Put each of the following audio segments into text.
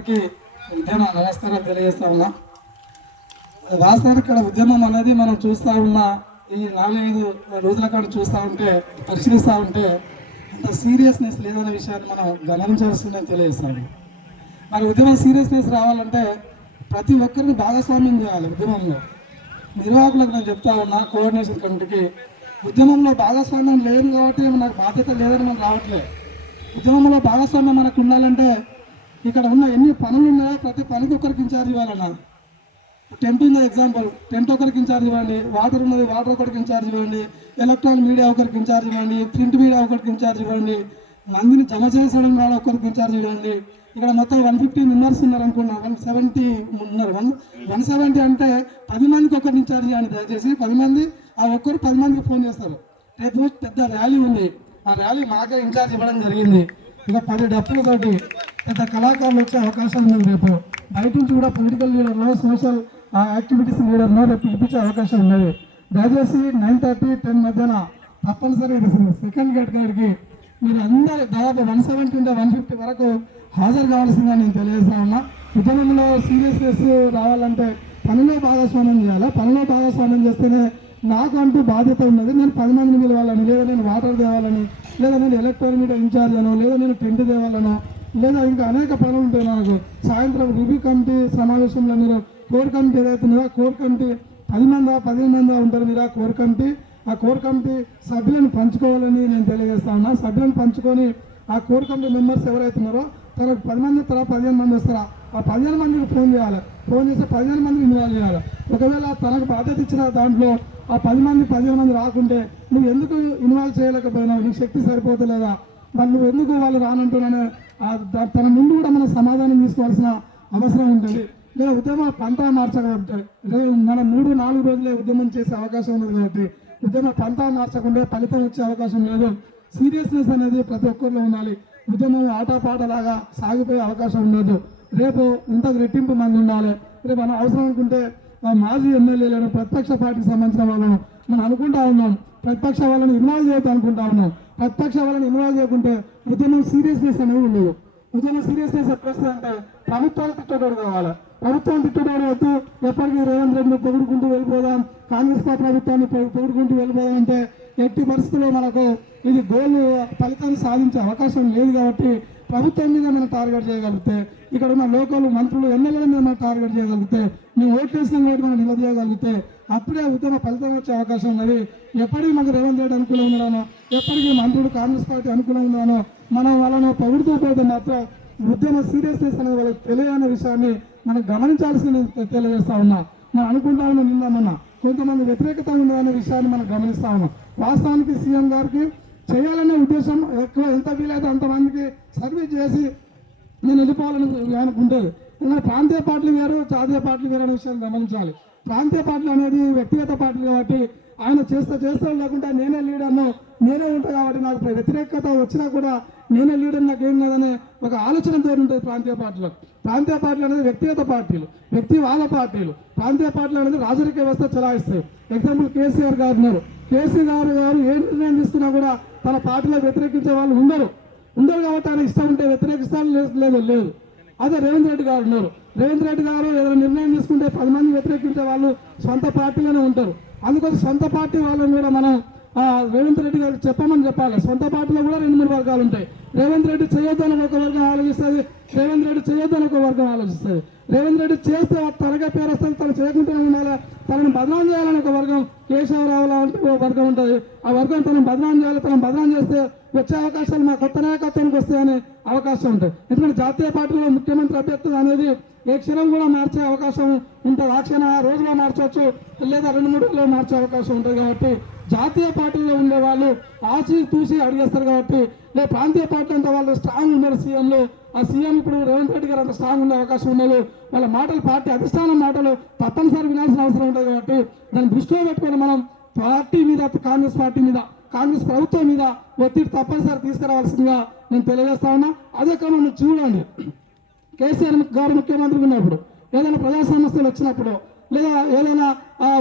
అందరికీ ఉద్యమ నమస్కారం తెలియజేస్తా ఉన్నా. వాస్తవానికి ఇక్కడ ఉద్యమం అనేది మనం చూస్తూ ఉన్న ఈ నాలుగైదు రోజుల కాడ చూస్తూ ఉంటే పరిశీలిస్తూ ఉంటే అంత సీరియస్నెస్ లేదనే విషయాన్ని మనం గమనించాల్సిందని తెలియజేస్తాను మరి ఉద్యమం సీరియస్నెస్ రావాలంటే ప్రతి ఒక్కరిని భాగస్వామ్యం చేయాలి ఉద్యమంలో. నిర్వాహకులకు నేను చెప్తా ఉన్నా కోఆర్డినేషన్ కమిటీకి ఉద్యమంలో భాగస్వామ్యం లేదు కాబట్టి నాకు బాధ్యత లేదని మనం రావట్లేదు. ఉద్యమంలో భాగస్వామ్యం మనకు ఉండాలంటే ఇక్కడ ఉన్న ఎన్ని పనులు ఉన్నాయో ప్రతి పనికి ఒకరికి ఇన్ఛార్జ్ ఇవ్వాలన్నా. టెంట్ ఉంది ఎగ్జాంపుల్ టెంట్ ఒకరికి ఇన్ఛార్జ్ ఇవ్వండి వాటర్ ఉన్నది వాటర్ ఒకరికి ఇన్ఛార్జ్ ఇవ్వండి ఎలక్ట్రానిక్ మీడియా ఒకరికి ఇన్ఛార్జ్ ఇవ్వండి ప్రింట్ మీడియా ఒకరికి ఇన్ఛార్జ్ ఇవ్వండి మందిని జమ చేసడం కూడా ఒకరికి ఇన్ఛార్జ్ ఇవ్వండి. ఇక్కడ మొత్తం వన్ ఫిఫ్టీ మెంబర్స్ ఉన్నారు అనుకున్నా వన్ సెవెంటీ ఉన్నారు. వన్ వన్ సెవెంటీ అంటే పది మందికి ఒకరిని ఇన్ఛార్జ్ ఇవ్వండి దయచేసి పది మంది ఆ ఒక్కరు పది మందికి ఫోన్ చేస్తారు. రేపు పెద్ద ర్యాలీ ఉంది. ఆ ర్యాలీ మాకే ఇన్ఛార్జ్ ఇవ్వడం జరిగింది. ఇంకా పది డప్పులతోటి పెద్ద కళాకారులు వచ్చే అవకాశం ఉంది రేపు. బయట నుంచి కూడా పొలిటికల్ లీడర్లో సోషల్ యాక్టివిటీస్ లీడర్లో రేపు పిలిపించే అవకాశం ఉన్నది దయచేసి నైన్ థర్టీ టెన్ మధ్యన తప్పనిసరి సెకండ్ గేట్ గారికి మీరు అందరు దాదాపు వన్ సెవెంటీ ఉంటే వన్ ఫిఫ్టీ వరకు హాజరు కావాల్సిందని నేను తెలియజేస్తా ఉన్నా. ఉద్యమంలో సీరియస్నెస్ రావాలంటే పనిలో భాగస్వామ్యం చేయాలి? పనిలో భాగస్వామ్యం చేస్తేనే నాకు అంటూ బాధ్యత ఉన్నది. నేను పది మందిని పిలవాలని లేదా నేను వాటర్ తేవాలని లేదా నేను ఎలక్ట్రానిక్ మీడియా ఇన్ఛార్జ్ అనో లేదా నేను టెంట్ తేవాలనో లేదా ఇంకా అనేక పనులు ఉంటాయి నాకు. సాయంత్రం రివ్యూ కమిటీ సమావేశంలో మీరు కోర్ కమిటీ ఏదైతే ఆ కోర్ కమిటీ పది మంది పదిహేను మంది ఉంటారు మీరు ఆ కోర్ కమిటీ. ఆ కోర్ కమిటీ సభ్యులను పంచుకోవాలని నేను తెలియజేస్తా ఉన్నా. సభ్యులను పంచుకొని ఆ కోర్ కమిటీ మెంబర్స్ ఎవరైతే ఉన్నారో తనకు పది మంది తర్వాత పదిహేను మంది వస్తారా? ఆ పదిహేను మందికి ఫోన్ చేయాలి. ఫోన్ చేస్తే పదిహేను మందికి ఇన్వాల్వ్ చేయాలి ఒకవేళ తనకు బాధ్యత ఇచ్చిన దాంట్లో ఆ పది మంది పదిహేను మంది రాకుంటే నువ్వు ఎందుకు ఇన్వాల్వ్ చేయలేకపోయినావు? నీ శక్తి సరిపోతలేదా? మరి నువ్వు ఎందుకు వాళ్ళు రానంటున్నానే తన ముందు కూడా మనం సమాధానం తీసుకోవాల్సిన అవసరం ఉంటుంది. లేదా ఉద్యమ పంతా మార్చకపోతే రేపు మనం మూడు నాలుగు రోజులే ఉద్యమం చేసే అవకాశం ఉంది కాబట్టి ఉద్యమ పంతా మార్చకుండా ఫలితం వచ్చే అవకాశం లేదు. సీరియస్నెస్ అనేది ప్రతి ఒక్కరిలో ఉండాలి. ఉద్యమం ఆటపాటలాగా సాగిపోయే అవకాశం ఉండదు. రేపు ఇంతకు రెట్టింపు మంది ఉండాలి. రేపు మనం అవసరం అనుకుంటే మాజీ ఎమ్మెల్యేలను ప్రతిపక్ష పార్టీకి సంబంధించిన వాళ్ళను మనం అనుకుంటా ఉన్నాం. ప్రతిపక్ష వాళ్ళని ఇన్వాల్వ్ చేయొద్దు అనుకుంటా ఉన్నాం. ప్రతిపక్ష వాళ్ళని ఇన్వాల్వ్ చేయకుంటే ఉద్యమం సీరియస్నెస్ అనేది ఉండదు. ఉద్యమం సీరియస్నెస్ ఎప్పుడు వస్తుందంటే ప్రభుత్వాలు తిట్టడం కావాలి. ప్రభుత్వం తిట్టడం వద్దు ఎప్పటికీ రేవంత్ రెడ్డిని పొగుడుకుంటూ వెళ్ళిపోదాం. కాంగ్రెస్ ప్రభుత్వాన్ని పొగుడుకుంటూ వెళ్ళిపోదాం అంటే ఎట్టి పరిస్థితుల్లో మనకు ఇది గోల్ ఫలితాన్ని సాధించే అవకాశం లేదు కాబట్టి ప్రభుత్వం మీద మనం టార్గెట్ చేయగలిగితే ఇక్కడ ఉన్న లోకల్ మంత్రులు ఎమ్మెల్యేల మీద మనం టార్గెట్ చేయగలిగితే మేము ఓట్ వేసిన ఓటు మనం నిలదీయగలిగితే అప్పుడే ఉద్యమ ఫలితం వచ్చే అవకాశం ఉన్నది. ఎప్పటికీ మనకు రేవంత్ రెడ్డి అనుకూలంగా ఉన్నానో ఎప్పటికీ మంత్రులు కాంగ్రెస్ పార్టీ అనుకూలంగా ఉన్నానో మనం వాళ్ళను పొగుడుతూ పోతే మాత్రం ఉద్యమ సీరియస్నెస్ అనేది వాళ్ళకి తెలియని విషయాన్ని మనం గమనించాల్సింది తెలియజేస్తా ఉన్నా. మనం అనుకుంటామని నిన్నామన్నా కొంతమంది వ్యతిరేకత ఉన్నదనే విషయాన్ని మనం గమనిస్తా ఉన్నాం. వాస్తవానికి సీఎం గారికి చేయాలనే ఉద్దేశం ఎక్కువ ఎంత వీలైతే అంతమందికి సర్వీస్ చేసి నేను వెళ్ళిపోవాలని అనుకుంటుంది ఎందుకంటే ప్రాంతీయ పార్టీలు వేరు జాతీయ పార్టీలు వేరు అనే విషయాన్ని గమనించాలి. ప్రాంతీయ పార్టీలు అనేది వ్యక్తిగత పార్టీలు కాబట్టి ఆయన చేస్తా చేస్తా లేకుంటే నేనే లీడర్ను నేనే ఉంటా కాబట్టి నాకు వ్యతిరేకత వచ్చినా కూడా నేనే లీడర్ నాకు ఏం లేదనే ఒక ఆలోచనతో ఉంటుంది ప్రాంతీయ పార్టీలకు ప్రాంతీయ పార్టీలు అనేది వ్యక్తిగత పార్టీలు. వ్యక్తి వాళ్ళ పార్టీలు. ప్రాంతీయ పార్టీలు అనేది రాజకీయ వ్యవస్థ చలాయిస్తాయి. ఎగ్జాంపుల్ కేసీఆర్ గారు ఉన్నారు. కేసీఆర్ గారు ఏ నిర్ణయం తీసుకున్నా కూడా తన పార్టీలో వ్యతిరేకించే వాళ్ళు ఉండరు. ఉండరు కాబట్టి ఆయన ఇష్టం ఉంటే వ్యతిరేకిస్తాను లేదు లేదు లేదు. అదే రేవంత్ రెడ్డి గారు ఉన్నారు. రేవంత్ రెడ్డి గారు ఏదైనా నిర్ణయం తీసుకుంటే పది మంది వ్యతిరేకించే వాళ్ళు సొంత పార్టీలోనే ఉంటారు. అందుకోసం సొంత పార్టీ వాళ్ళని కూడా మనం రేవంత్ రెడ్డి గారికి చెప్పమని చెప్పాలి. సొంత పార్టీలో కూడా రెండు మూడు వర్గాలు ఉంటాయి. రేవంత్ రెడ్డి చేయొద్దని ఒక వర్గం ఆలోచిస్తుంది. రేవంత్ రెడ్డి చేయొద్దని ఒక వర్గం ఆలోచిస్తుంది. రేవంత్ రెడ్డి చేస్తే తనగా పేరు వస్తుంది తను చేయకుండా ఉండాలి? తనను బదనాం చేయాలని ఒక వర్గం కేశవరావు లాంటి ఒక వర్గం ఉంటుంది. ఆ వర్గం తనను బదనాం చేయాలి. తనను బదనాం చేస్తే వచ్చే అవకాశాలు మా కొత్త నాయకత్వానికి వస్తాయనే అవకాశం ఉంటుంది. ఎందుకంటే జాతీయ పార్టీలో ముఖ్యమంత్రి అభ్యర్థులు అనేది ఏ క్షణం కూడా మార్చే అవకాశం ఉంటుంది. ఆ క్షణం ఆ రోజులో మార్చవచ్చు లేదా రెండు మూడు రోజుల్లో మార్చే అవకాశం ఉంటుంది కాబట్టి జాతీయ పార్టీలో ఉండే వాళ్ళు ఆచి తూసి అడిగేస్తారు కాబట్టి లేదా ప్రాంతీయ పార్టీ అంతా వాళ్ళు స్ట్రాంగ్ ఉన్నారు సీఎంలు. ఆ సీఎం ఇప్పుడు రేవంత్ రెడ్డి గారు అంత స్ట్రాంగ్ ఉండే అవకాశం ఉండదు వాళ్ళ మాటలు పార్టీ అధిష్టానం మాటలు తప్పనిసరి వినాల్సిన అవసరం ఉంటుంది కాబట్టి దాన్ని దృష్టిలో పెట్టుకొని మనం పార్టీ మీద కాంగ్రెస్ పార్టీ మీద కాంగ్రెస్ ప్రభుత్వం మీద ఒత్తిడి తప్పనిసరి తీసుకురావాల్సిందిగా నేను తెలియజేస్తా ఉన్నా. అదే క్రమంలో చూడండి. కేసీఆర్ గారు ముఖ్యమంత్రి ఉన్నప్పుడు ఏదైనా ప్రజా సమస్యలు వచ్చినప్పుడు లేదా ఏదైనా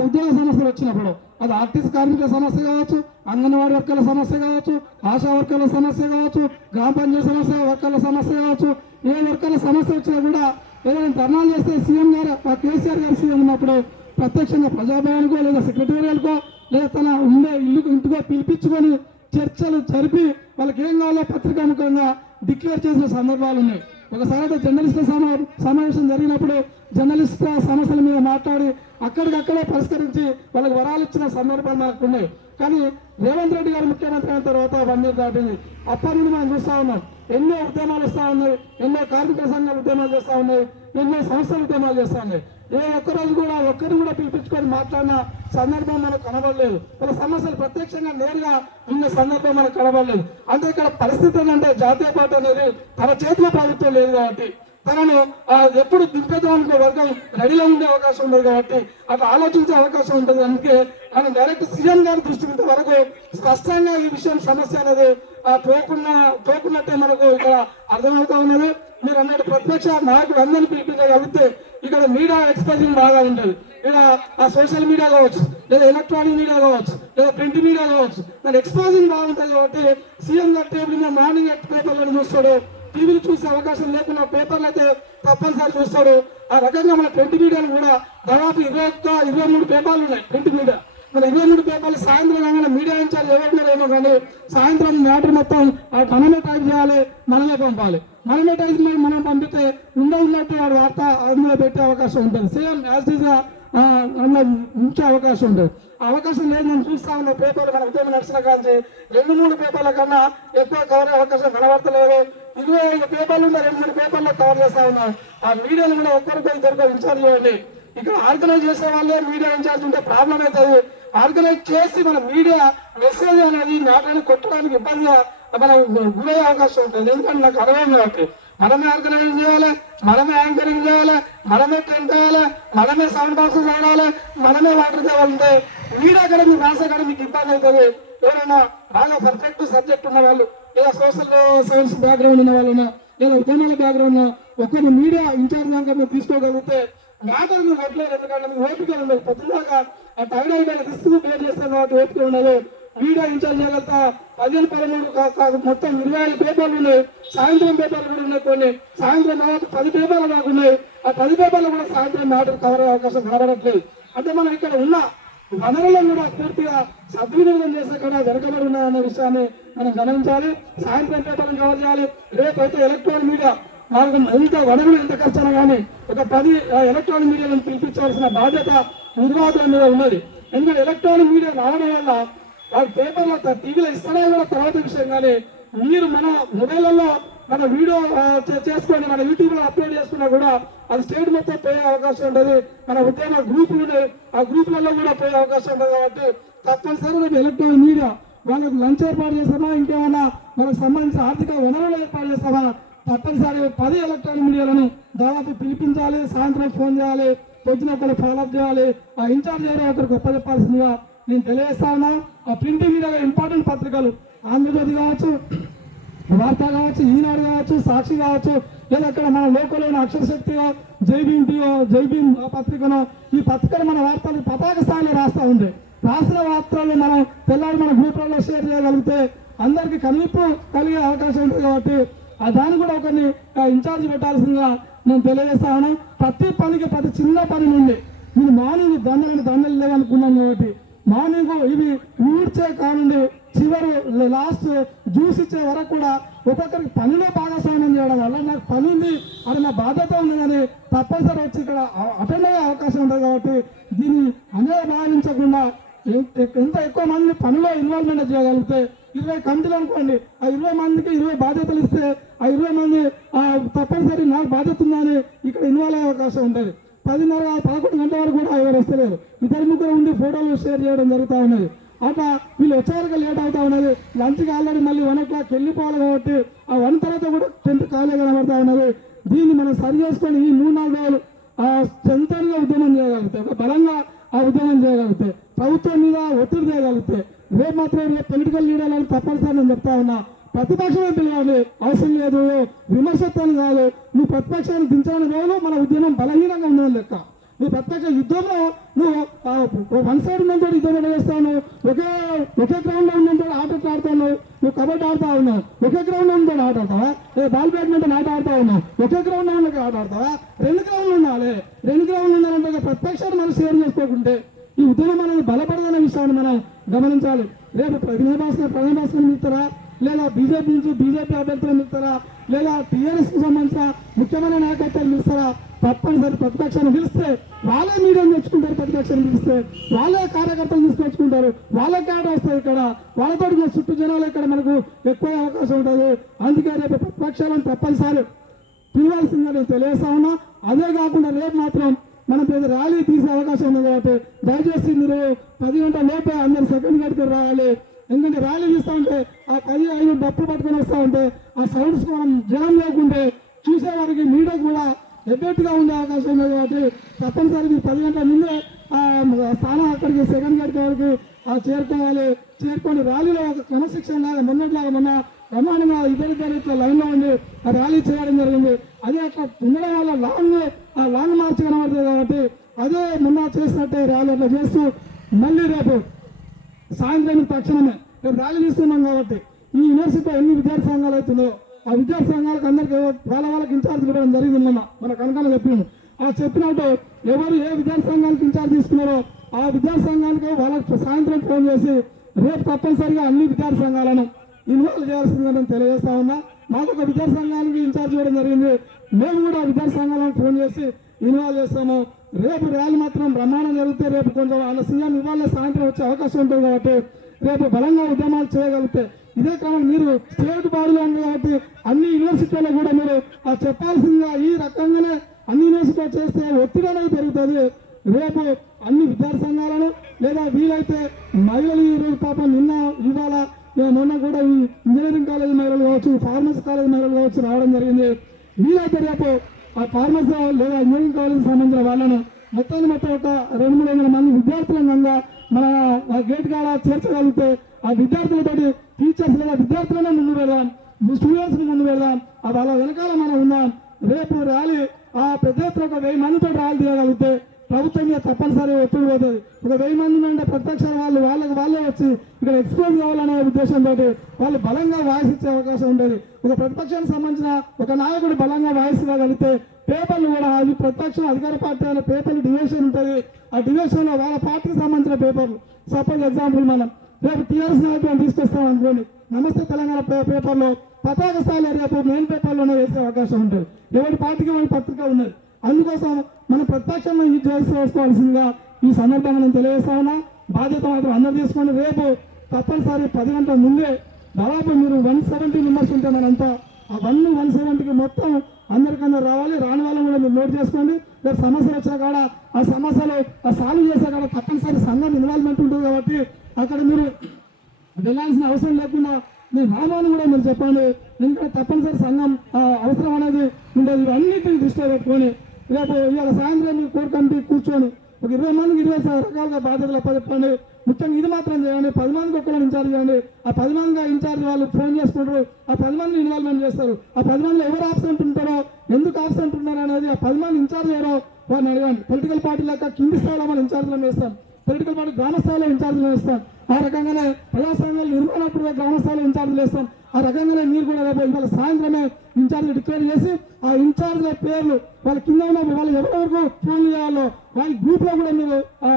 ఉద్యోగ సమస్యలు వచ్చినప్పుడు అది ఆర్టీసీ కార్మికుల సమస్య కావచ్చు అంగన్వాడీ వర్కర్ల సమస్య కావచ్చు ఆశా వర్కర్ల సమస్య కావచ్చు గ్రామ పంచాయతీ సమస్య వర్కర్ల సమస్య కావచ్చు ఏ వర్కర్ల సమస్య వచ్చినా కూడా ఏదైనా ధర్నాలు చేస్తే సీఎం గారు కేసీఆర్ గారు సీఎం ఉన్నప్పుడు ప్రత్యక్షంగా ప్రజాభవన్కో లేదా సెక్రటేరియల్కో లేదా తన ఉండే ఇల్లు ఇంటికో పిలిపించుకొని చర్చలు జరిపి వాళ్ళకి ఏం కావాలో పత్రికాముఖంగా డిక్లేర్ చేసిన సందర్భాలు ఉన్నాయి. ఒకసారి అయితే జర్నలిస్టుల సమా సమావేశం జరిగినప్పుడు జర్నలిస్టుల సమస్యల మీద మాట్లాడి అక్కడికక్కడే పరిష్కరించి వాళ్ళకి వరాలు ఇచ్చిన సందర్భాలు మనకు ఉన్నాయి. కానీ రేవంత్ రెడ్డి గారు ముఖ్యమంత్రి అయిన తర్వాత వన్ దాటింది. అప్పటి నుండి మనం చూస్తూ ఉన్నాం. ఎన్నో ఉద్యమాలు వస్తూ ఉన్నాయి. ఎన్నో కార్మిక సంఘాలు ఉద్యమాలు చేస్తూ ఉన్నాయి. ఎన్నో సంస్థలు ఉద్యమాలు చేస్తూ ఉన్నాయి. ఏ ఒక్కరోజు కూడా ఒక్కరిని కూడా పిలిపించుకొని మాట్లాడిన సందర్భం మనకు కనబడలేదు. వాళ్ళ సమస్యలు ప్రత్యక్షంగా నేరుగా ఉన్న సందర్భం మనకు కనబడలేదు. అంటే ఇక్కడ పరిస్థితి ఏంటంటే జాతీయ పార్టీ అనేది తన చేతిలో ప్రభుత్వం లేదు కాబట్టి తనను ఎప్పుడు దింపేదానికి వర్గం రెడీలో ఉండే అవకాశం ఉండదు కాబట్టి అట్లా ఆలోచించే అవకాశం ఉంటుంది. అందుకే ఆయన డైరెక్ట్ సీఎం గారి దృష్టి వరకు స్పష్టంగా ఈ విషయం సమస్య అనేది ఆ, పోకుండా పోకున్నట్టే మనకు ఇక్కడ అర్థమవుతా ఉన్నది. మీరు అన్నట్టు ప్రత్యక్ష నాయకులు అందరినీ పిలిపించగలిగితే ఇక్కడ మీడియా ఎక్స్పోజింగ్ బాగా ఉంటుంది. ఇక్కడ ఆ సోషల్ మీడియా కావచ్చు లేదా ఎలక్ట్రానిక్ మీడియా కావచ్చు లేదా ప్రింట్ మీడియా కావచ్చు. దాని ఎక్స్పోజింగ్ బాగుంటుంది కాబట్టి సీఎం గారు టేబుల్ మీద మార్నింగ్ పేపర్లను చూస్తాడు. టీవీలు చూసే అవకాశం లేకుండా పేపర్లు అయితే తప్పనిసరి చూస్తాడు. ఆ రకంగా మన ప్రింట్ మీడియాలు కూడా దాదాపు ఇరవై ఒక్క ఇరవై మూడు పేపర్లు ఉన్నాయి ప్రింట్ మీడియా మన ఇరవై మూడు పేపర్లు సాయంత్రం కాగానే మీడియా ఇన్ఛార్జ్ ఎవరున్నారేమో కానీ సాయంత్రం మ్యాటర్ మొత్తం ఆ మనమే టైప్ చేయాలి మనమే పంపాలి. మనమే మనం పంపితే ఉండ ఉన్నట్టు వాడు వార్త అందులో పెట్టే అవకాశం ఉంటుంది. సేమ్ యాజ్ ఇస్ అందులో ఉంచే అవకాశం ఉంటుంది. ఆ అవకాశం లేదు నేను చూస్తా ఉన్న పేపర్లు మన ఉద్యమం నడిచిన కానీ రెండు మూడు పేపర్ల కన్నా ఎక్కువ కవర్ అవకాశం కనబడతలేదు. ఇరవై ఐదు పేపర్లు ఉన్న రెండు మూడు పేపర్లు కవర్ చేస్తా ఉన్నాం. ఆ మీడియాలు కూడా ఒక్కరిపై దొరక ఇన్ఛార్జ్ చేయండి. ఇక్కడ ఆర్గనైజ్ చేసే వాళ్ళే మీడియా ఇన్ఛార్జ్ ఉంటే ప్రాబ్లం అవుతుంది. ఆర్గనైజ్ చేసి మన మీడియా మెసేజ్ అనేది నాటని కొట్టడానికి ఇబ్బందిగా మనం గురయ్యే అవకాశం ఉంటుంది. ఎందుకంటే నాకు అర్థం కాబట్టి. మనమే ఆర్గనైజ్ చేయాలి మనమే యాంకరింగ్ చేయాలి మనమే టెంట్ వేయాలి మనమే సౌండ్ బాక్సెస్ ఆడాలి మనమే వాటర్ తేవాలంటే మీడియా కూడా మీకు రాసే మీకు ఇబ్బంది అవుతుంది. ఎవరైనా బాగా పర్ఫెక్ట్ సబ్జెక్ట్ ఉన్న వాళ్ళు లేదా సోషల్ సైన్స్ బ్యాక్గ్రౌండ్ ఉన్న వాళ్ళు లేదా ఉద్యమాల బ్యాక్గ్రౌండ్ ఒకరిని మీడియా ఇన్ఛార్జ్ దాకా మీరు తీసుకోగలిగితే మ్యాటర్ మీరు కొట్టలేదు ఎందుకంటే మీకు ఓపిక ఉండదు. పొద్దుదాకా ఆ టైడ్ అయిపోయిన రిస్క్ బేర్ చేస్తాను కాబట్టి ఓపిక ఉండదు. మీడియా ఇన్ఛార్జ్ చేయగలుగుతా పదిహేను పదమూడు కాదు మొత్తం ఇరవై ఐదు పేపర్లు ఉన్నాయి. సాయంత్రం పేపర్లు కూడా ఉన్నాయి కొన్ని. సాయంత్రం తర్వాత పది పేపర్లు దాకా ఉన్నాయి. ఆ పది పేపర్లు కూడా సాయంత్రం మ్యాటర్ కవర్ అవకాశం కనబడట్లేదు. అంటే మనం ఇక్కడ ఉన్న వనరులను కూడా పూర్తిగా సద్వినియోగం చేసే కూడా వెనకబడి అనే విషయాన్ని మనం గమనించాలి. సాయంత్రం పేపర్లను కవర్ చేయాలి. రేపైతే ఎలక్ట్రానిక్ మీడియా మనకు ఎంత వనరులు ఎంత ఖర్చు కానీ ఒక పది ఎలక్ట్రానిక్ మీడియాలను పిలిపించాల్సిన బాధ్యత నిర్వాహకుల మీద ఉన్నది. ఎందుకంటే ఎలక్ట్రానిక్ మీడియా రావడం వల్ల వాళ్ళు పేపర్లో టీవీలో ఇస్తారా కూడా తర్వాత విషయం కానీ మీరు మన మొబైల్లో మన వీడియో చేసుకొని మన యూట్యూబ్లో అప్లోడ్ చేసుకున్నా కూడా అది స్టేట్ మొత్తం పోయే అవకాశం ఉంటుంది. మన ఉద్యమ గ్రూపులు ఆ గ్రూపులలో కూడా పోయే అవకాశం ఉంటుంది కాబట్టి తప్పనిసరిగా రేపు ఎలక్ట్రానిక్ మీడియా వాళ్ళకి లంచ్ ఏర్పాటు చేస్తామా ఇంకేమన్నా వాళ్ళకి సంబంధించిన ఆర్థిక వనరులు ఏర్పాటు చేస్తామా? తప్పనిసరిగా పది ఎలక్ట్రానిక్ మీడియాలను దాదాపు పిలిపించాలి సాయంత్రం ఫోన్ చేయాలి పొద్దున ఒకరు ఫాలోఅప్ చేయాలి ఆ ఇన్ఛార్జ్ ఎవరో ఒకరికి గొప్ప చెప్పాల్సిందిగా నేను తెలియజేస్తా ఉన్నా. ప్రింటింగ్ మీద ఇంపార్టెంట్ పత్రికలు ఆంధ్రజ్యోతి కావచ్చు వార్త కావచ్చు ఈనాడు కావచ్చు సాక్షి కావచ్చు లేదా ఇక్కడ మన లోకల్ ఉన్న అక్షరశక్తి జై టీవో జై పత్రికనో ఆ పత్రికను ఈ పత్రికలు మన వార్తలు పతాక స్థాయిలో రాస్తా ఉండే. రాసిన వార్తలు మనం తెల్లారి మన గ్రూపులలో షేర్ చేయగలిగితే అందరికీ కనువిప్పు కలిగే అవకాశం ఉంటుంది కాబట్టి ఆ దాన్ని కూడా ఒకరిని ఇన్ఛార్జ్ పెట్టాల్సిందిగా నేను తెలియజేస్తా ఉన్నాను. ప్రతి పనికి ప్రతి చిన్న పని నుండి మీరు మార్నింగ్ దండలని దండలు లేవనుకున్నాను కాబట్టి మార్నింగ్ ఇవి ఊడ్చే కానుండి చివరి లాస్ట్ జ్యూస్ ఇచ్చే వరకు కూడా ఒక్కొక్కరికి పనిలో భాగస్వామ్యం చేయడం వల్ల నాకు పని ఉంది అది నా బాధ్యత ఉన్నదని తప్పనిసరి వచ్చి ఇక్కడ అటెండ్ అయ్యే అవకాశం ఉంటుంది కాబట్టి దీన్ని అనే భావించకుండా ఎంత ఎక్కువ మంది పనిలో ఇన్వాల్వ్మెంట్ చేయగలిగితే ఇరవై కమిటీలు అనుకోండి ఆ ఇరవై మందికి ఇరవై బాధ్యతలు ఇస్తే ఆ ఇరవై మంది ఆ, తప్పనిసరి నాకు బాధ్యత ఉందని ఇక్కడ ఇన్వాల్వ్ అయ్యే అవకాశం ఉంటుంది. పదిన్నర పదకొండు గంటల వరకు కూడా ఎవరు వస్తలేరు. ఇద్దరు ముగ్గురు ఉండి ఫోటోలు షేర్ చేయడం జరుగుతూ ఉన్నది. అట్లా వీళ్ళు వచ్చేవరకు లేట్ అవుతా ఉన్నది. లంచ్కి ఆల్రెడీ మళ్ళీ వన్ ఓ క్లాక్ వెళ్ళిపోవాలి కాబట్టి ఆ వన్ తర్వాత కూడా టెన్త్ ఖాళీ కనబడతా ఉన్నది. దీన్ని మనం సరి చేసుకొని ఈ మూడు నాలుగు రోజులు ఆ సెంటర్గా ఉద్యమం చేయగలిగితే ఒక బలంగా ఆ ఉద్యమం చేయగలిగితే ప్రభుత్వం మీద ఒత్తిడి చేయగలిగితే రేపు మాత్రం రేపు పొలిటికల్ లీడర్లను తప్పనిసరి నేను చెప్తా ఉన్నా ప్రతిపక్షమే పిలవాలి అవసరం లేదు విమర్శత్వం కాదు. నువ్వు ప్రతిపక్షాన్ని దించని రోజులు మన ఉద్యమం బలహీనంగా ఉందని లెక్క. నువ్వు ప్రత్యక్ష యుద్ధంలో నువ్వు వన్ సైడ్ ఉన్నంత యుద్ధం చేస్తాను ఒకే ఒకే గ్రౌండ్లో ఉన్నంత ఆట ఆడతాను నువ్వు కబడ్డీ ఆడుతా ఉన్నావు ఒకే గ్రౌండ్లో ఉన్నంత ఆట ఆడతావా? ఏ బాల్ బ్యాడ్మింటన్ ఆట ఆడుతా ఉన్నావు ఒకే గ్రౌండ్లో ఉన్న ఆట ఆడతావా? రెండు గ్రౌండ్లు ఉండాలి. రెండు గ్రౌండ్లు ఉండాలంటే ప్రత్యక్షాన్ని మనం షేర్ చేసుకోకుంటే ఈ ఉద్యమం అనేది బలపడదనే విషయాన్ని మనం గమనించాలి. రేపు ప్రధాన భాష ప్రధాన లేదా బీజేపీ నుంచి బీజేపీ అభ్యర్థులను నిలుస్తారా? లేదా టీఆర్ఎస్కు సంబంధించిన ముఖ్యమైన నాయకత్వాలు నిలుస్తారా? తప్పనిసరి ప్రతిపక్షాన్ని పిలిస్తే వాళ్ళే మీడియం తెచ్చుకుంటారు ప్రతిపక్షాన్ని పిలిస్తే వాళ్ళే కార్యకర్తలు తీసుకొచ్చుకుంటారు. వాళ్ళే క్యాడర్ వస్తుంది ఇక్కడ. వాళ్ళతో చుట్టూ జనాలు ఇక్కడ మనకు ఎక్కువ అవకాశం ఉంటుంది. అందుకే రేపు ప్రతిపక్షాలను తప్పనిసరి పిలవాల్సిందని తెలియస్తా ఉన్నా. అదే కాకుండా రేపు మాత్రం మనం పెద్ద ర్యాలీ తీసే అవకాశం ఉంది కాబట్టి దయచేసి మీరు పది గంటల లోపే అందరు సెకండ్ గడికి రావాలి. ఎందుకంటే ర్యాలీ తీస్తా ఉంటే ఆ పది ఐదు డప్పులు పట్టుకొని వస్తూ ఉంటే ఆ సౌండ్స్ మనం జనం లేకుంటే చూసేవారికి మీడియా కూడా ఎఫెక్ట్గా ఉండే అవకాశం ఉంది కాబట్టి తప్పనిసరిగా పది గంటల ముందే స్థానం అక్కడికి సెకండ్ గంట వరకు ఆ చేరుకోవాలి. చేరుకొని ర్యాలీలో ఒక క్రమశిక్షణ లాగా మొన్నట్లాగా మొన్న ప్రమాణంగా ఇద్దరు ఇద్దరు లైన్లో ఉంది ఆ ర్యాలీ చేయడం జరిగింది. అదే అట్లా ఉండడం వల్ల లాంగ్ ఆ లాంగ్ మార్చ్ కనబడుతుంది కాబట్టి అదే మొన్న చేసినట్టే ర్యాలీ అట్లా చేస్తూ మళ్ళీ రేపు సాయంత్రం తక్షణమే రేపు ర్యాలీ తీస్తున్నాం కాబట్టి ఈ యూనివర్సిటీలో ఎన్ని విద్యార్థి సంఘాలు అవుతుందో ఆ విద్యార్థి సంఘాలకు అందరికి వాళ్ళ వాళ్ళకి ఇన్ఛార్జ్ ఇవ్వడం జరిగింది మొన్న. మన కనకాల చెప్పింది ఆ చెప్పినట్టు ఎవరు ఏ విద్యార్థి సంఘానికి ఇన్ఛార్జ్ తీసుకున్నారో ఆ విద్యార్థి సంఘానికి వాళ్ళకి సాయంత్రం ఫోన్ చేసి రేపు తప్పనిసరిగా అన్ని విద్యార్థి సంఘాలను ఇన్వాల్వ్ చేయాల్సిందని తెలియజేస్తా ఉన్నా. మాకు ఒక విద్యార్థి సంఘానికి ఇన్ఛార్జ్ ఇవ్వడం జరిగింది. మేము కూడా విద్యార్థి సంఘాలను ఫోన్ చేసి ఇన్వాల్వ్ చేస్తాము. రేపు ర్యాలీ మాత్రం బ్రహ్మాండం జరిగితే రేపు కొంచెం వాళ్ళ సీఎం ఇవాళ సాయంత్రం వచ్చే అవకాశం ఉంటుంది కాబట్టి రేపు బలంగా ఉద్యమాలు చేయగలిగితే ఇదే క్రమం మీరు స్టేట్ బాడీలో ఉంది కాబట్టి అన్ని యూనివర్సిటీల్లో కూడా మీరు ఆ చెప్పాల్సిందిగా ఈ రకంగానే అన్ని యూనివర్సిటీలో చేస్తే ఒత్తిడి అనేది పెరుగుతుంది. రేపు అన్ని విద్యార్థి సంఘాలను లేదా వీలైతే మహిళలు ఈ పాపం నిన్న ఇవాళ మొన్న కూడా ఈ ఇంజనీరింగ్ కాలేజ్ మహిళలు కావచ్చు ఫార్మసీ కాలేజ్ మహిళలు కావచ్చు రావడం జరిగింది. వీలైతే రేపు ఆ ఫార్మసీ లేదా ఇంజనీరింగ్ కాలేజ్ సంబంధించిన వాళ్ళను మొత్తాన్ని మొత్తం ఒక రెండు మూడు వందల మంది విద్యార్థులను మన ఆ గేట్ కాడ చేర్చగలిగితే ఆ విద్యార్థులతోటి టీచర్స్ లేదా విద్యార్థులనే ముందు వెళ్దాం స్టూడెంట్స్ ముందు వెళ్దాం ఆ వాళ్ళ వెనకాల మనం ఉన్నాం. రేపు ర్యాలీ ఆ పెద్ద ఎత్తున ఒక వెయ్యి మందితో ర్యాలీ తీయగలిగితే ప్రభుత్వం మీద తప్పనిసరి ఒత్తిడి పోతుంది. ఒక వెయ్యి మంది నుండి ప్రత్యక్ష వాళ్ళు వాళ్ళకి వాళ్ళే వచ్చి ఇక్కడ ఎక్స్పోజ్ కావాలనే ఉద్దేశంతో వాళ్ళు బలంగా వాయిస్ ఇచ్చే అవకాశం ఉంటుంది. ఒక ప్రతిపక్షానికి సంబంధించిన ఒక నాయకుడు బలంగా వాయిస్ ఇవ్వగలిగితే పేపర్లు కూడా అది ప్రత్యక్ష అధికార పార్టీ అనే పేపర్లు డివిజన్ ఉంటుంది. ఆ డివిజన్లో వాళ్ళ పార్టీకి సంబంధించిన పేపర్లు. సపోజ్ ఎగ్జాంపుల్ మనం రేపు టీఆర్ఎస్ నాయకులను తీసుకొస్తాం అనుకోండి. నమస్తే తెలంగాణ పే- పేపర్లో పతాక స్థాయిలో రేపు మెయిన్ పేపర్లోనే వేసే అవకాశం ఉంటుంది. ఎవరి పార్టీకి ఎవరి పత్రిక ఉన్నది? అందుకోసం మనం ప్రత్యక్షంగా ఈ చేసుకోవాల్సిందిగా ఈ సందర్భంగా నేను తెలియజేస్తామన్నా బాధ్యత మాత్రం అందరు తీసుకోండి. రేపు తప్పనిసరి పది గంటల ముందే దాదాపు మీరు వన్ సెవెంటీ మెంబర్స్ ఉంటే మనంతా. ఆ వన్ వన్ సెవెంటీకి మొత్తం అందరికన్నా రావాలి. రాని వాళ్ళని కూడా మీరు నోట్ చేసుకోండి. రేపు సమస్యలు వచ్చా కాడ ఆ సమస్యలు ఆ సాల్వ్ చేసే కాడ తప్పనిసరి సంఘం ఇన్వాల్వ్మెంట్ ఉంటుంది కాబట్టి అక్కడ మీరు వెళ్ళాల్సిన అవసరం లేకుండా మీ రామాను కూడా మీరు చెప్పండి. ఎందుకంటే తప్పనిసరి సంఘం ఆ, అవసరం అనేది ఉండదు. ఇవన్నిటిని దృష్టిలో పెట్టుకొని రేపు ఇవాళ సాయంత్రం మీరు కోర్ కమిటీ కూర్చొని ఒక ఇరవై మందికి ఇరవై రకాలుగా బాధ్యతలు అప్పచెప్పండి. ముఖ్యంగా ఇది మాత్రం చేయండి. పది మందికి ఒక్కరు ఇన్ఛార్జ్ చేయండి. ఆ పది మందిగా ఇన్ఛార్జ్ వాళ్ళు ఫోన్ చేసుకుంటారు ఆ పది మందిని ఇన్వాల్వ్మెంట్ చేస్తారు. ఆ పది మందిలో ఎవరు ఆబ్సెంట్ ఉంటారో ఎందుకు ఆబ్సెంట్ ఉన్నారు అనేది ఆ పది మంది ఇన్ఛార్జ్ చేయరో వారిని అడగండి. పొలిటికల్ పార్టీ లెక్క కింది స్థాయిలో మనం ఇన్ఛార్జ్లను వేస్తాం. పొలిటికల్ పార్టీ గ్రామ స్థాయిలో ఇన్ఛార్జ్లు వేస్తాం. ఆ రకంగానే ప్రజా సంఘాలు నిర్మాణప్పుడు గ్రామ స్థాయిలో ఇన్ఛార్జ్లు వేస్తాం. ఆ రకంగానే మీరు కూడా రేపు ఇవాళ సాయంత్రమే ఇన్ఛార్జ్ డిక్లేర్ చేసి ఆ ఇన్ఛార్జ్ల పేర్లు వాళ్ళ కింద ఉన్న వాళ్ళు ఎవరెవరికి ఫోన్ చేయాలో వాళ్ళ గ్రూప్లో కూడా మీరు ఆ,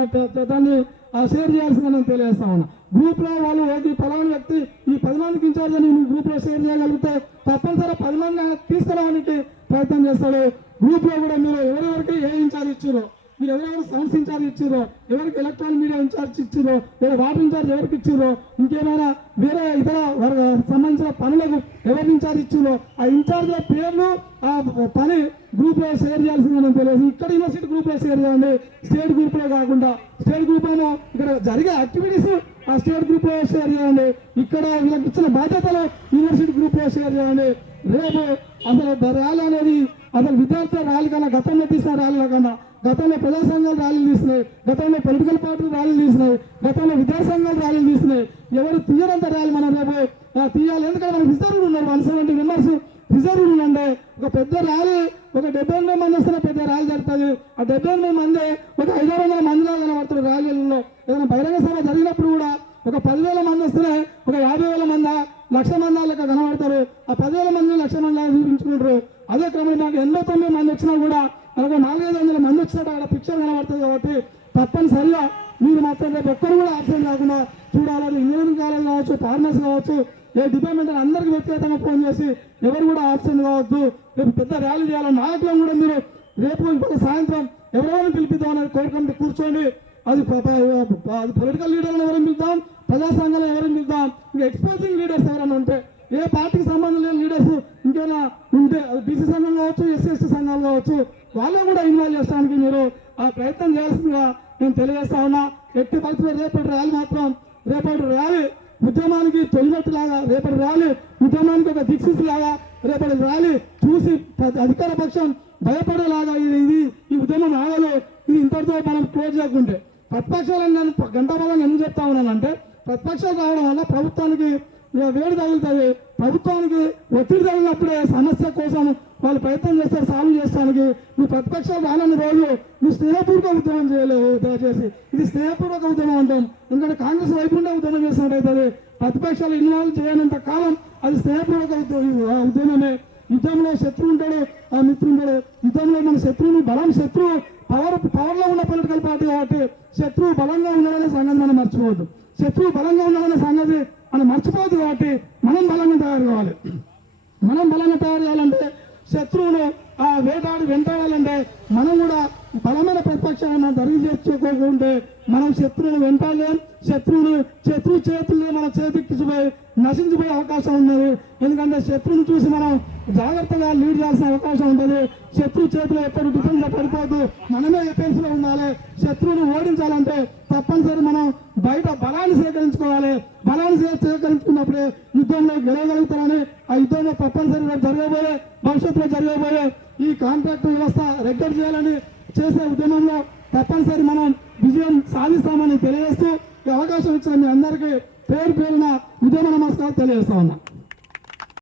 దాన్ని ఆ, షేర్ చేయాల్సిందని నేను తెలియజేస్తా ఉన్నా. గ్రూప్లో వాళ్ళు ఏది ఫలానా వ్యక్తి ఈ పది మందికి ఇన్ఛార్జ్ అని మీ గ్రూప్లో షేర్ చేయగలిగితే తప్పనిసరి పది మంది తీసుకురావడానికి ప్రయత్నం చేస్తాడు. గ్రూప్లో కూడా మీరు ఎవరెవరికి ఏ ఇన్ఛార్జ్ ఇచ్చారో మీరు ఎవరెవరు సౌండ్స్ ఇన్ఛార్జ్ ఇచ్చారో ఎవరికి ఎలక్ట్రానిక్ మీడియా ఇన్ఛార్జ్ ఇచ్చారో లేదా వాటర్ ఇన్ఛార్జ్ ఎవరికి ఇచ్చారో ఇంకేమైనా వేరే ఇతర సంబంధించిన పనులకు ఎవరి ఇన్ఛార్జ్ ఇచ్చారో ఆ ఇన్ఛార్జ్ల పేర్లు ఆ పని గ్రూప్లో షేర్ చేయాల్సిందని తెలియదు ఇక్కడ యూనివర్సిటీ గ్రూప్లో షేర్ చేయండి. స్టేట్ గ్రూప్లో కాకుండా స్టేట్ గ్రూప్లో ఇక్కడ జరిగే యాక్టివిటీస్ ఆ స్టేట్ గ్రూప్లో షేర్ చేయండి. ఇక్కడ వీళ్ళకి ఇచ్చిన బాధ్యతలు యూనివర్సిటీ గ్రూప్లో షేర్ చేయండి. రేపు అసలు ర్యాలీ అనేది అసలు విద్యార్థుల ర్యాలీ కన్నా గతంలో తీసిన ర్యాలీల కన్నా గతంలో ప్రజా సంఘాలు ర్యాలీలు తీసినాయి గతంలో పొలిటికల్ పార్టీలు ర్యాలీలు తీసినాయి గతంలో విద్యా సంఘాలు ర్యాలీలు తీసినాయి. ఎవరు తీయడంత ర్యాలీ మనం రేపు తీయాలి. ఎందుకంటే మనకి రిజర్వ్ ఉన్నారు. వన్ సెవెంటీ మెంబర్స్ రిజర్వ్ ఉండే ఒక పెద్ద ర్యాలీ ఒక డెబ్బై ఎనిమిది మంది వస్తున్న పెద్ద ర్యాలీ జరుగుతుంది. ఆ డెబ్బై ఎనిమిది మంది ఒక ఐదు వందల మందిలో కనబడుతుంది ర్యాలీలలో. ఏదైనా బహిరంగ సభ జరిగినప్పుడు కూడా ఒక పదివేల మంది వస్తున్నాయి ఒక యాభై వేల మంది? లక్ష మంది లెక్క కనబడతారు. ఆ పదివేల మంది లక్ష మంది చూపించుకుంటారు. అదే క్రమంలో మాకు ఎనభై తొమ్మిది మంది వచ్చినా కూడా మనకు నాలుగైదు వందల మంది వచ్చినట్టు అక్కడ పిక్చర్ కనబడుతుంది కాబట్టి తప్పనిసరిగా మీరు మాత్రం రేపు ఒక్కరు కూడా ఆబ్సెంట్ కాకుండా చూడాలని ఇంజనీరింగ్ కాలేజ్ కావచ్చు ఫార్మసీ కావచ్చు ఏ డిపార్ట్మెంట్ అందరికీ వ్యక్తిగతంగా ఫోన్ చేసి ఎవరు కూడా ఆబ్సెంట్ కావద్దు. రేపు పెద్ద ర్యాలీ చేయాలని నాయకులను కూడా మీరు రేపు ఇప్పుడు సాయంత్రం ఎవరైనా పిలిపిద్దాం అనేది కోరుకుంటే కూర్చోండి. అది అది పొలిటికల్ లీడర్లను ఎవరైనా పిలుద్దాం. ప్రజా సంఘాలు ఎవరైనా పిలుద్దాం? ఇంకా ఎక్స్పోజింగ్ లీడర్స్ ఎవరైనా ఉంటే ఏ పార్టీకి సంబంధం లేని లీడర్స్ ఇంకేనా ఉంటే అది బీసీ సంఘం కావచ్చు ఎస్సీ ఎస్టీ సంఘాలు కావచ్చు వాళ్ళని కూడా ఇన్వాల్వ్ చేయడానికి మీరు ఆ ప్రయత్నం చేయాల్సిందిగా నేను తెలియజేస్తా ఉన్నా. ఎట్టి పరిస్థితుల్లో రేపటి ర్యాలీ మాత్రం రేపటి ర్యాలీ ఉద్యమానికి తొలిమెట్టు లాగా రేపటి ర్యాలీ ఉద్యమానికి ఒక దిక్సూచి లాగా రేపటి ర్యాలీ చూసి అధికార పక్షం భయపడేలాగా ఇది ఇది ఈ ఉద్యమం ఆగదు. ఇది ఇంతటితో మనం క్లోజ్ చేయకుంటే. ప్రతిపక్షాలను నేను గంటాబలంగా ఎందుకు చెప్తా ఉన్నానంటే ప్రతిపక్షాలు రావడం వల్ల ప్రభుత్వానికి వేడి తగులుతుంది ప్రభుత్వానికి ఒత్తిడి తగిలినప్పుడే సమస్య కోసం వాళ్ళు ప్రయత్నం చేస్తారు సాల్వ్ చేస్తానికి. నువ్వు ప్రతిపక్షాలు రానన్ని రోజు నువ్వు స్నేహపూర్వక ఉద్యమం చేయలేవు దయచేసి. ఇది స్నేహపూర్వక ఉద్యమం అంటాం. ఎందుకంటే కాంగ్రెస్ వైపు ఉద్యమం చేసినట్టయితే ప్రతిపక్షాలు ఇన్వాల్వ్ చేయనంత కాలం అది స్నేహపూర్వక ఆ ఉద్యమమే. యుద్ధంలో శత్రువు ఉంటాడు ఆ మిత్రుడు ఉంటాడు. యుద్ధంలో మన శత్రువుని బలం శత్రువు పవర్ పవర్లో ఉన్న పొలిటికల్ పార్టీ కాబట్టి శత్రువు బలంగా ఉన్నాడనే సంగతి మనం మర్చిపోవద్దు. శత్రువు బలంగా ఉన్నామన్న సంగతి మనం మర్చిపోదు కాబట్టి మనం బలంగా తయారు కావాలి. మనం బలంగా తయారు చేయాలంటే శత్రువును ఆ వేటాడి వెంటాడాలంటే మనం కూడా బలమైన ప్రతిపక్షాన్ని మనం దరిగి చేసుకోకుంటే మనం శత్రువును వెంటాడలేం. శత్రువులు శత్రువు చేతుల్లో మన చేతికిపోయి నశించిపోయే అవకాశం ఉన్నది ఎందుకంటే శత్రువుని చూసి మనం జాగ్రత్తగా లీడ్ చేయాల్సిన అవకాశం ఉంటుంది. శత్రువు చేతిలో ఎప్పుడు డిఫెన్స్ పడిపోద్దు మనమే ఎఫెన్స్లో ఉండాలి. శత్రువును ఓడించాలంటే తప్పనిసరి మనం బయట బలాన్ని సేకరించుకోవాలి. బలాన్ని సేకరించుకున్నప్పుడే యుద్ధంలో గెలవగలుగుతారని ఆ యుద్ధంలో తప్పనిసరిగా జరగబోయే భవిష్యత్తులో జరగబోయే ఈ కాంట్రాక్ట్ వ్యవస్థ రెగ్యులర్ చేయాలని చేసే ఉద్యమంలో తప్పనిసరి మనం విజయం సాధిస్తామని తెలియజేస్తూ ఈ అవకాశం ఇచ్చిన మీ అందరికీ పేరు పేరున ఉద్యమ నమస్కారం తెలియజేస్తా ఉన్నా.